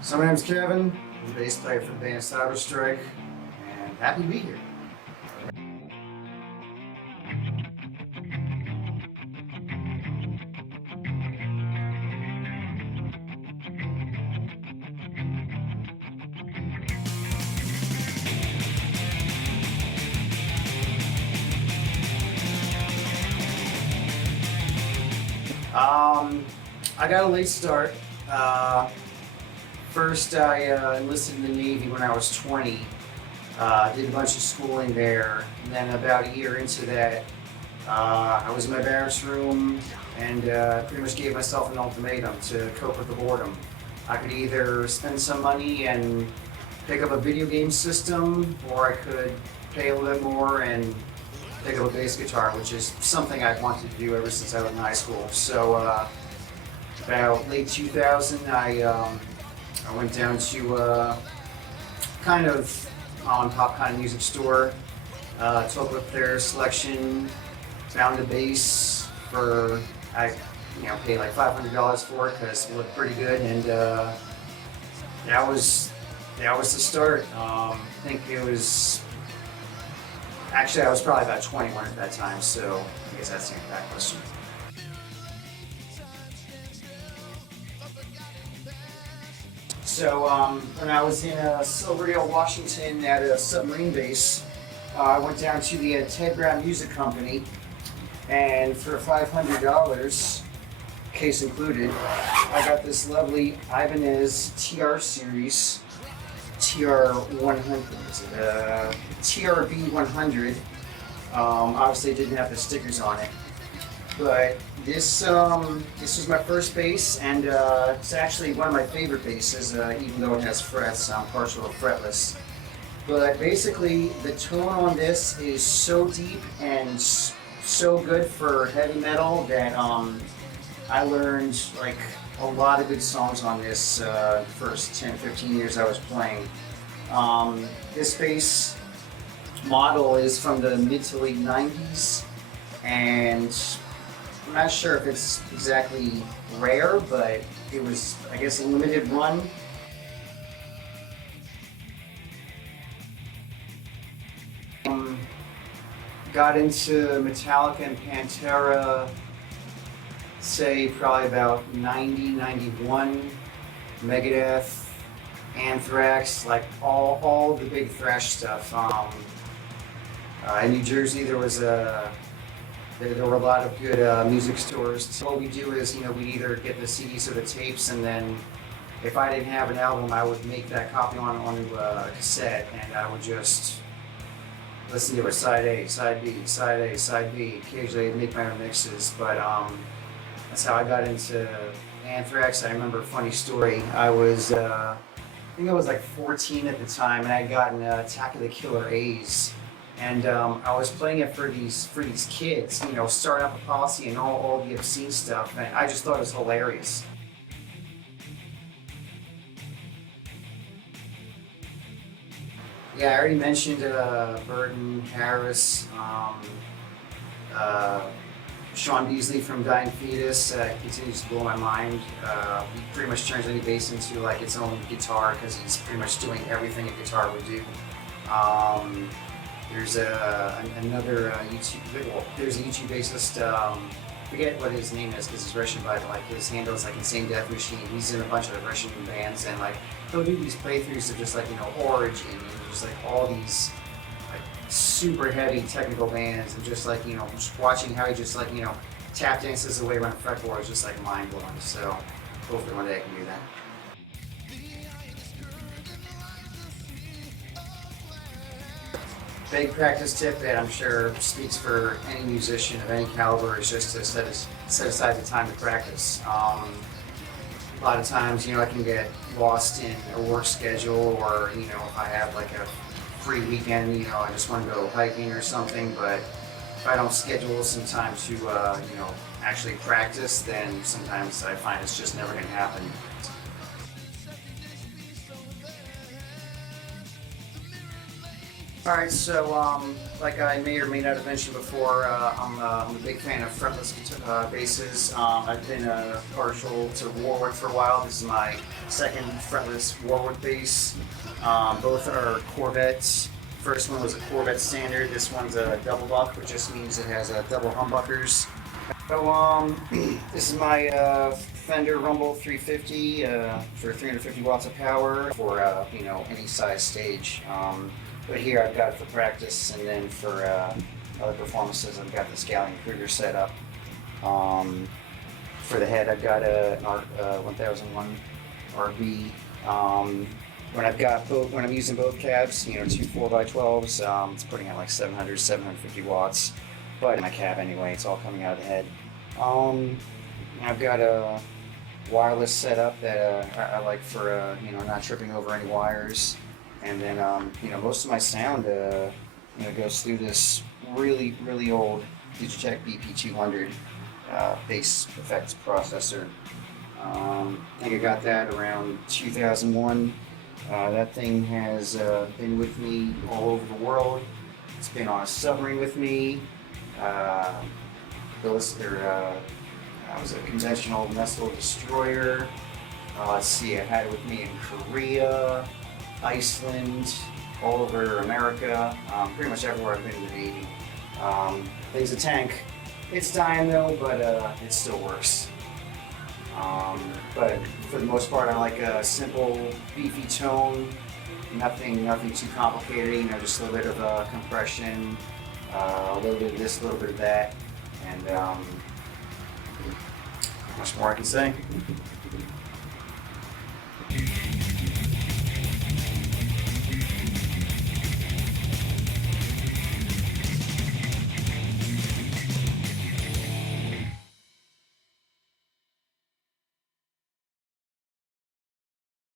So my name's Kevin, I'm the bass player for the band Strike, and happy to be here. I got a late start. First, I enlisted in the Navy when I was 20. Did a bunch of schooling there, and then about a year into that, I was in my barracks room and pretty much gave myself an ultimatum to cope with the boredom. I could either spend some money and pick up a video game system, or I could pay a little bit more and pick up a bass guitar, which is something I've wanted to do ever since I was in high school. So about late 2000, I went down to kind of mom-and-pop kind of music store, took up their selection, found a bass for, I paid like $500 for it because it looked pretty good, and that was the start. I think it was, actually I was probably about 21 at that time, so I guess that's the exact question. So when I was in Silverdale, Washington at a submarine base, I went down to the Ted Brown Music Company, and for $500, case included, I got this lovely Ibanez TR series, TR100, TRB 100. Obviously it didn't have the stickers on it, but this was my first bass, and it's actually one of my favorite basses, even though it has frets. I'm partial to fretless. But basically, the tone on this is so deep and so good for heavy metal that I learned like a lot of good songs on this first 10-15 years I was playing. This bass model is from the mid to late 90s, and I'm not sure if it's exactly rare, but it was, I guess, a limited run. Got into Metallica and Pantera, say probably about 90, 91, Megadeth, Anthrax, like all the big thrash stuff. In New Jersey there were a lot of good music stores. So what we do is, we'd either get the CDs or the tapes, and then if I didn't have an album, I would make that copy onto a cassette, and I would just listen to it side A, side B, side A, side B. Occasionally I'd make my own mixes, but that's how I got into Anthrax. I remember a funny story. I think I was like 14 at the time, and I had gotten Attack of the Killer A's. And I was playing it for these kids, starting up a policy and all the obscene stuff, and I just thought it was hilarious. Yeah, I already mentioned Burton, Harris, Sean Beasley from Dying Fetus continues to blow my mind. He pretty much turns any bass into like its own guitar because he's pretty much doing everything a guitar would do. There's another there's a YouTube bassist, forget what his name is because he's Russian, but like his handle is like Insane Death Machine. He's in a bunch of Russian bands, and like he'll do these playthroughs of just like Origin and just like all these like super heavy technical bands, and just like just watching how he just like tap dances away around a fretboard is just like mind blowing. So hopefully one day I can do that. Big practice tip that I'm sure speaks for any musician of any caliber is just to set aside the time to practice. A lot of times, I can get lost in a work schedule, or if I have like a free weekend, I just want to go hiking or something. But if I don't schedule some time to actually practice, then sometimes I find it's just never going to happen. Alright, so like I may or may not have mentioned before, I'm a big fan of fretless basses. I've been partial to Warwick for a while. This is my second fretless Warwick bass. Both are Corvettes. First one was a Corvette Standard. This one's a double buck, which just means it has double humbuckers. So this is my Fender Rumble 350 for 350 watts of power for any size stage. But here I've got it for practice, and then for other performances I've got this Galleon Kruger set up. For the head I've got an 1001 RB. When I'm using both cabs, two 4x12s, it's putting out like 700, 750 watts. But in my cab anyway, it's all coming out of the head. I've got a wireless setup that I like for not tripping over any wires. And then most of my sound goes through this really, really old Digitech BP200 bass effects processor. I think I got that around 2001. That thing has been with me all over the world. It's been on a submarine with me. I was a conventional missile destroyer. Let's see, I had it with me in Korea, Iceland, all over America, pretty much everywhere I've been in the Navy. Thing's a tank. It's dying though, but it still works. But for the most part, I like a simple, beefy tone. Nothing too complicated. Just a little bit of compression, a little bit of this, a little bit of that, and much more I can say.